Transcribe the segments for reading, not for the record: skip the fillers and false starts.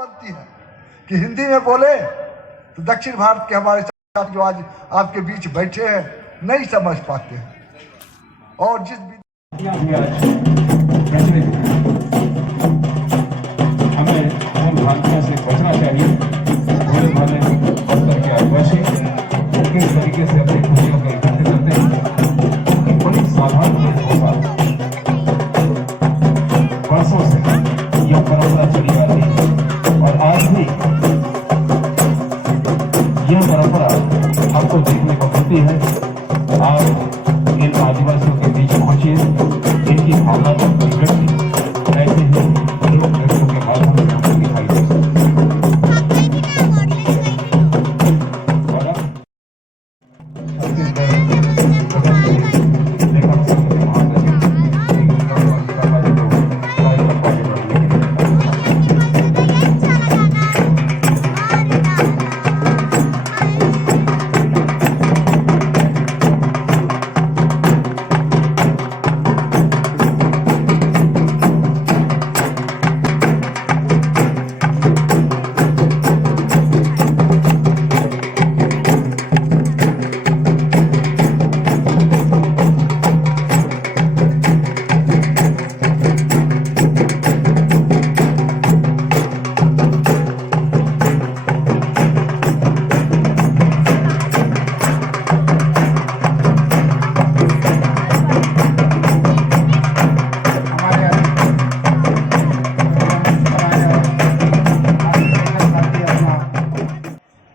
बनती है कि हिंदी में बोले तो दक्षिण भारत के हमारे साथ जो आज आपके बीच बैठे हैं नहीं समझ पाते हैं। और जिस हमें मूल भ्रांतियों से बचना चाहिए। भोले भाले पत्थर के आदिवासी किस तरीके से अपनी खुशियों को इकट्ठे करते हैं, बड़ी सावधानी के साथ वर्षों से यह परंपरा चली आ रही है और आज भी यह परंपरा आपको देखने को मिलती है। आप इन आदिवासियों के बीच पहुंचिए, इनकी भावना को व्यक्त ऐसे ही लोक नृत्यों के माध्यम से हमको दिखाई दे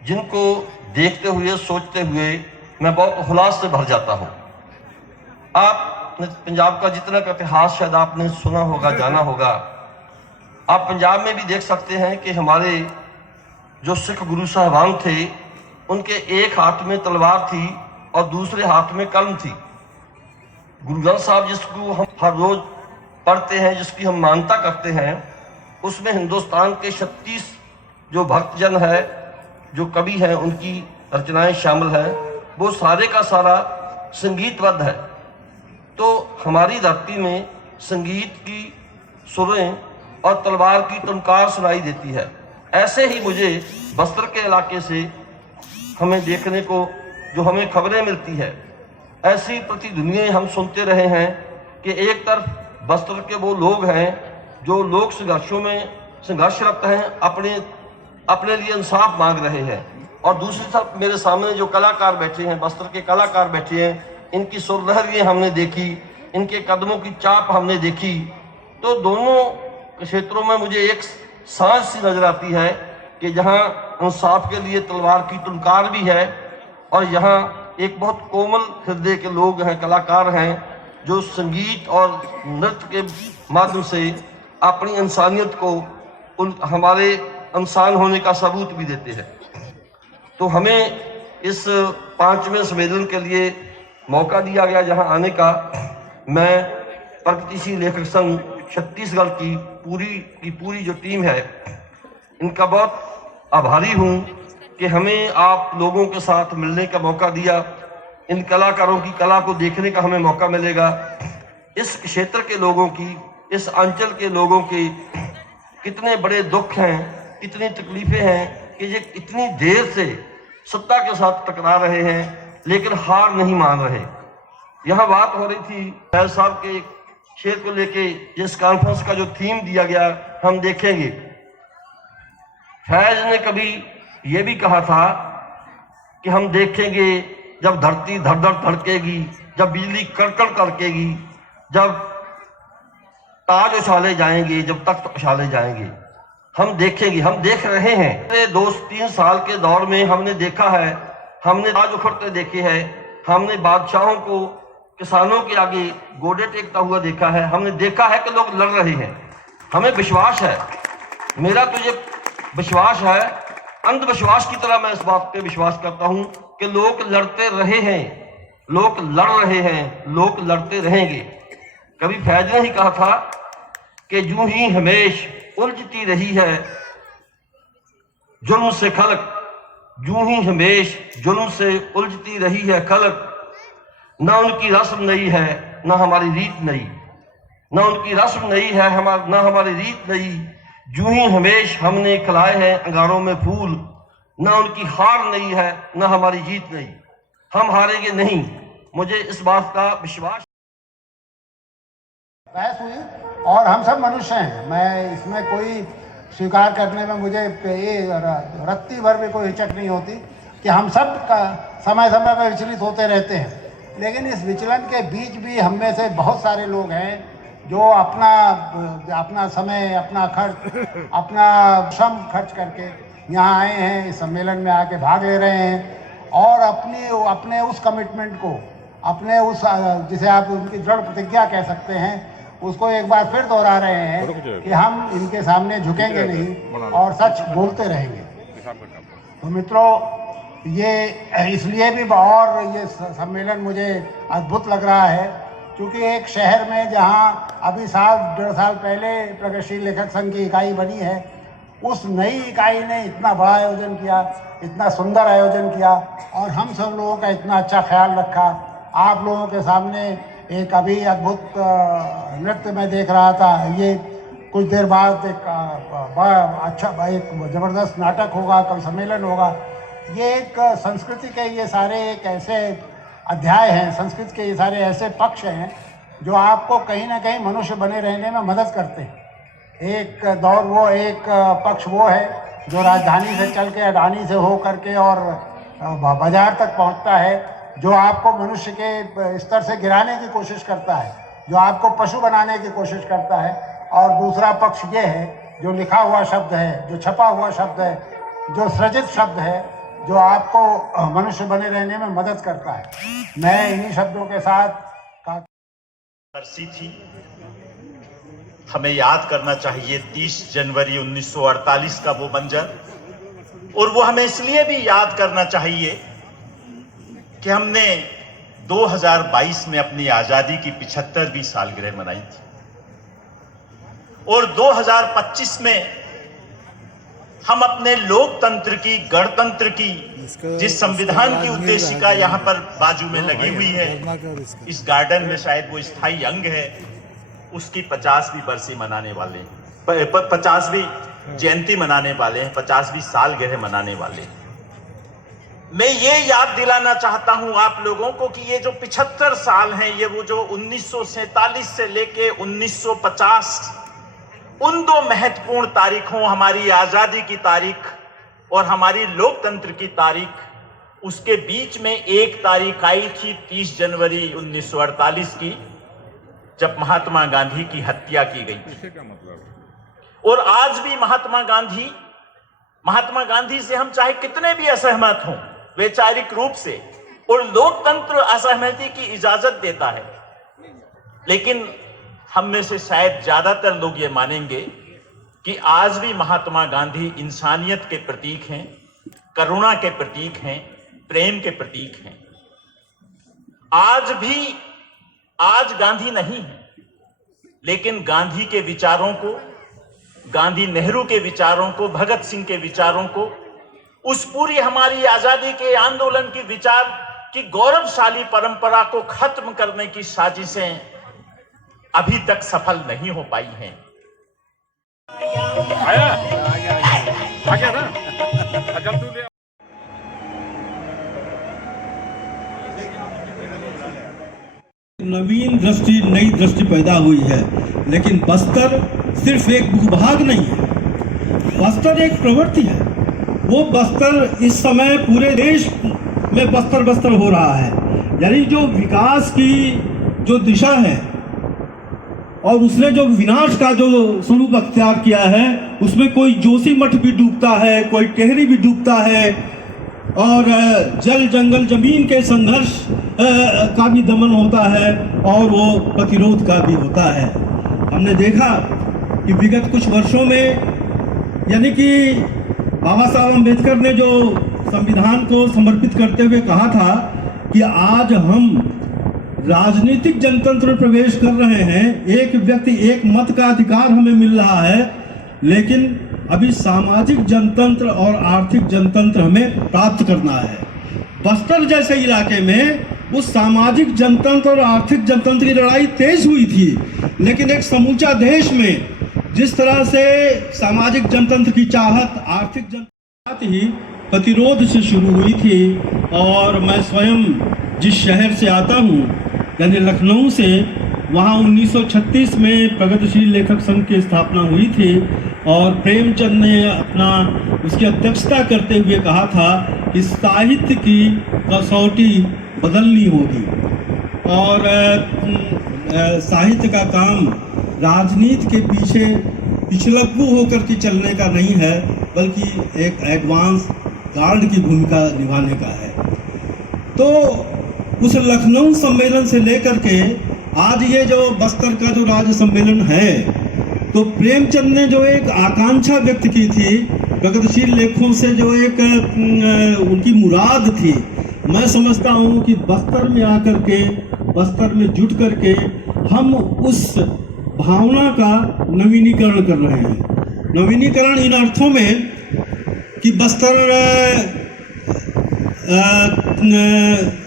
जिनको देखते हुए सोचते हुए मैं बहुत हुलास से भर जाता हूँ। आप पंजाब का जितना का इतिहास शायद आपने सुना होगा, जाना होगा। आप पंजाब में भी देख सकते हैं कि हमारे जो सिख गुरु साहबान थे, उनके एक हाथ में तलवार थी और दूसरे हाथ में कलम थी। गुरु ग्रंथ साहब जिसको हम हर रोज पढ़ते हैं, जिसकी हम मानता करते हैं, उसमें हिंदुस्तान के 36 जो भक्तजन है, जो कवि हैं, उनकी रचनाएं शामिल हैं। वो सारे का सारा संगीतबद्ध है। तो हमारी धरती में संगीत की सुरें और तलवार की टंकार सुनाई देती है। ऐसे ही मुझे बस्तर के इलाके से हमें देखने को जो हमें खबरें मिलती है, ऐसी प्रतिध्वनियां हम सुनते रहे हैं कि एक तरफ बस्तर के वो लोग हैं जो लोक संघर्षों में संघर्षरत हैं, अपने लिए इंसाफ मांग रहे हैं, और दूसरी तरफ मेरे सामने जो कलाकार बैठे हैं, बस्तर के कलाकार बैठे हैं, इनकी सुरलहरियां हमने देखी, इनके कदमों की चाप हमने देखी। तो दोनों क्षेत्रों में मुझे एक सांझ सी नजर आती है कि जहां इंसाफ के लिए तलवार की टुनकार भी है और यहाँ एक बहुत कोमल हृदय के लोग हैं, कलाकार हैं, जो संगीत और नृत्य के माध्यम से अपनी इंसानियत को हमारे इंसान होने का सबूत भी देते हैं। तो हमें इस 5वें सम्मेलन के लिए मौका दिया गया जहां आने का। मैं प्रगतिशील लेखक संघ छत्तीसगढ़ की पूरी जो टीम है, इनका बहुत आभारी हूं कि हमें आप लोगों के साथ मिलने का मौका दिया। इन कलाकारों की कला को देखने का हमें मौका मिलेगा। इस क्षेत्र के लोगों की, इस अंचल के लोगों के कितने बड़े दुख हैं, कितनी तकलीफें हैं कि ये इतनी देर से सत्ता के साथ टकरा रहे हैं लेकिन हार नहीं मान रहे। यहाँ बात हो रही थी फैज साहब के शेर को लेके, जिस कॉन्फ्रेंस का जो थीम दिया गया हम देखेंगे। फैज ने कभी ये भी कहा था कि हम देखेंगे जब धरती धड़ धड़ धड़केगी, जब बिजली कड़कड़ कड़केगी, जब ताज उछाले जाएंगे, जब तख्त उछाले जाएंगे। हम देखेंगे, हम देख रहे हैं। 2-3 साल के दौर में हमने देखा है, हमने ताज उखड़ते देखे हैं, हमने बादशाहों को किसानों के आगे गोडे टेकता हुआ देखा है, हमने देखा है कि लोग लड़ रहे हैं। हमें विश्वास है, मेरा तो ये विश्वास है, अंधविश्वास की तरह मैं इस बात पे विश्वास करता हूं कि लोग लड़ते रहे हैं, लोग लड़ रहे हैं, लोग लड़ते रहेंगे। कभी फैज ने ही कहा था कि यूं ही हमेश उलझती रही है जुल्म से खलक, यूं ही हमेश जुल्म से उलझती रही है खलक। न उनकी रस्म नई है, न हमारी रीत नई, न उनकी रस्म नई है, न हमारी रीत नई। यूं ही हमेश हमने खिलाए हैं अंगारों में फूल, न उनकी हार नहीं है न हमारी जीत नहीं, हम हारेंगे नहीं, मुझे इस बात का विश्वास। बहस हुई और हम सब मनुष्य हैं, मैं इसमें कोई स्वीकार करने में मुझे ये रत्ती भर भी कोई हिचक नहीं होती कि हम सब समय समय पर विचलित होते रहते हैं, लेकिन इस विचलन के बीच भी हम में से बहुत सारे लोग हैं जो अपना समय, अपना खर्च, अपना श्रम खर्च करके यहाँ आए हैं, इस सम्मेलन में आके भाग ले रहे हैं और अपने उस कमिटमेंट को, अपने उस जिसे आप उनकी दृढ़ प्रतिज्ञा कह सकते हैं, उसको एक बार फिर दोहरा रहे हैं कि हम इनके सामने झुकेंगे नहीं और सच बोलते रहेंगे। तो मित्रों, ये इसलिए भी और ये सम्मेलन मुझे अद्भुत लग रहा है क्योंकि एक शहर में जहाँ अभी डेढ़ साल पहले प्रगतिशील लेखक संघ की इकाई बनी है, उस नई इकाई ने इतना बड़ा आयोजन किया, इतना सुंदर आयोजन किया और हम सब लोगों का इतना अच्छा ख्याल रखा। आप लोगों के सामने एक अभी अद्भुत नृत्य में देख रहा था, ये कुछ देर बाद एक अच्छा एक ज़बरदस्त नाटक होगा, कवि सम्मेलन होगा। ये एक संस्कृति के ये सारे एक ऐसे अध्याय हैं, संस्कृत के ये सारे ऐसे पक्ष हैं जो आपको कहीं ना कहीं मनुष्य बने रहने में मदद करते हैं। एक पक्ष वो है जो राजधानी से चल के अडानी से हो करके और बाजार तक पहुंचता है, जो आपको मनुष्य के स्तर से गिराने की कोशिश करता है, जो आपको पशु बनाने की कोशिश करता है। और दूसरा पक्ष ये है जो लिखा हुआ शब्द है, जो छपा हुआ शब्द है, जो सृजित शब्द है, जो आपको मनुष्य बने रहने में मदद करता है। मैं इन्हीं शब्दों के साथ तरसी थी, हमें याद करना चाहिए 30 जनवरी 1948 का वो मंजर, और वो हमें इसलिए भी याद करना चाहिए कि हमने 2022 में अपनी आजादी की 75वीं सालगिरह मनाई थी और 2025 में हम अपने लोकतंत्र की, गणतंत्र की, जिस संविधान की उद्देशिका यहाँ पर बाजू में लगी हुई है, इस गार्डन में शायद वो स्थायी अंग है, उसकी 50वीं बरसी मनाने वाले हैं, 50वीं जयंती मनाने वाले हैं, 50वीं सालगिरह मनाने वाले हैं। मैं ये याद दिलाना चाहता हूं आप लोगों को कि ये जो 75 साल हैं, ये वो जो 1947 से लेके 1950, उन दो महत्वपूर्ण तारीखों, हमारी आजादी की तारीख और हमारी लोकतंत्र की तारीख, उसके बीच में एक तारीख आई थी 30 जनवरी 1948 की, जब महात्मा गांधी की हत्या की गई थी। और आज भी महात्मा गांधी से हम चाहे कितने भी असहमत हों वैचारिक रूप से, और लोकतंत्र असहमति की इजाजत देता है, लेकिन हम में से शायद ज्यादातर लोग ये मानेंगे कि आज भी महात्मा गांधी इंसानियत के प्रतीक हैं, करुणा के प्रतीक हैं, प्रेम के प्रतीक हैं। आज गांधी नहीं है, लेकिन गांधी के विचारों को, गांधी नेहरू के विचारों को, भगत सिंह के विचारों को, उस पूरी हमारी आजादी के आंदोलन की विचार की गौरवशाली परंपरा को खत्म करने की साजिशें अभी तक सफल नहीं हो पाई हैं। नवीन दृष्टि, नई दृष्टि पैदा हुई है, लेकिन बस्तर सिर्फ एक भूभाग नहीं है, बस्तर एक प्रवृत्ति है। वो बस्तर इस समय पूरे देश में बस्तर हो रहा है, यानी जो विकास की जो दिशा है और उसने जो विनाश का जो स्वरूप अख्तियार किया है, उसमें कोई जोशी मठ भी डूबता है, कोई टेहरी भी डूबता है, और जल जंगल जमीन के संघर्ष का भी दमन होता है और वो प्रतिरोध का भी होता है। हमने देखा कि विगत कुछ वर्षों में, यानी कि बाबा साहब अम्बेडकर ने जो संविधान को समर्पित करते हुए कहा था कि आज हम राजनीतिक जनतंत्र में प्रवेश कर रहे हैं, एक व्यक्ति एक मत का अधिकार हमें मिल रहा है, लेकिन अभी सामाजिक जनतंत्र और आर्थिक जनतंत्र हमें प्राप्त करना है। बस्तर जैसे इलाके में उस सामाजिक जनतंत्र और आर्थिक जनतंत्र की लड़ाई तेज हुई थी, लेकिन एक समूचा देश में जिस तरह से सामाजिक जनतंत्र की चाहत आर्थिक जनतंत्र ही प्रतिरोध से शुरू हुई थी, और मैं स्वयं जिस शहर से आता हूँ यानी लखनऊ से, वहाँ 1936 में प्रगतिशील लेखक संघ की स्थापना हुई थी और प्रेमचंद ने अपना उसकी अध्यक्षता करते हुए कहा था कि साहित्य की कसौटी बदलनी होगी और साहित्य का काम राजनीति के पीछे पिछलग्गू होकर के चलने का नहीं है, बल्कि एक एडवांस गार्ड की भूमिका निभाने का है। तो उस लखनऊ सम्मेलन से लेकर के आज ये जो बस्तर का जो राज्य सम्मेलन है, तो प्रेमचंद ने जो एक आकांक्षा व्यक्त की थी प्रगतिशील लेखों से, जो एक उनकी मुराद थी, मैं समझता हूँ कि बस्तर में आकर के, बस्तर में जुट करके हम उस भावना का नवीनीकरण कर रहे हैं। नवीनीकरण इन अर्थों में कि बस्तर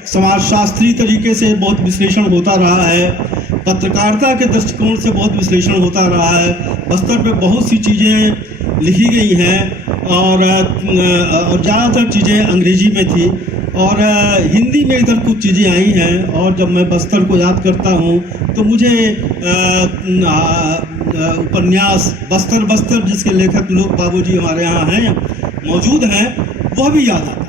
समाजशास्त्री तरीके से बहुत विश्लेषण होता रहा है, पत्रकारिता के दृष्टिकोण से बहुत विश्लेषण होता रहा है, बस्तर पे बहुत सी चीज़ें लिखी गई हैं और ज़्यादातर चीज़ें अंग्रेजी में थी और हिंदी में इधर कुछ चीज़ें आई हैं। और जब मैं बस्तर को याद करता हूँ तो मुझे उपन्यास बस्तर जिसके लेखक लोग बाबूजी हमारे यहाँ हैं, मौजूद हैं, वह भी याद आता है।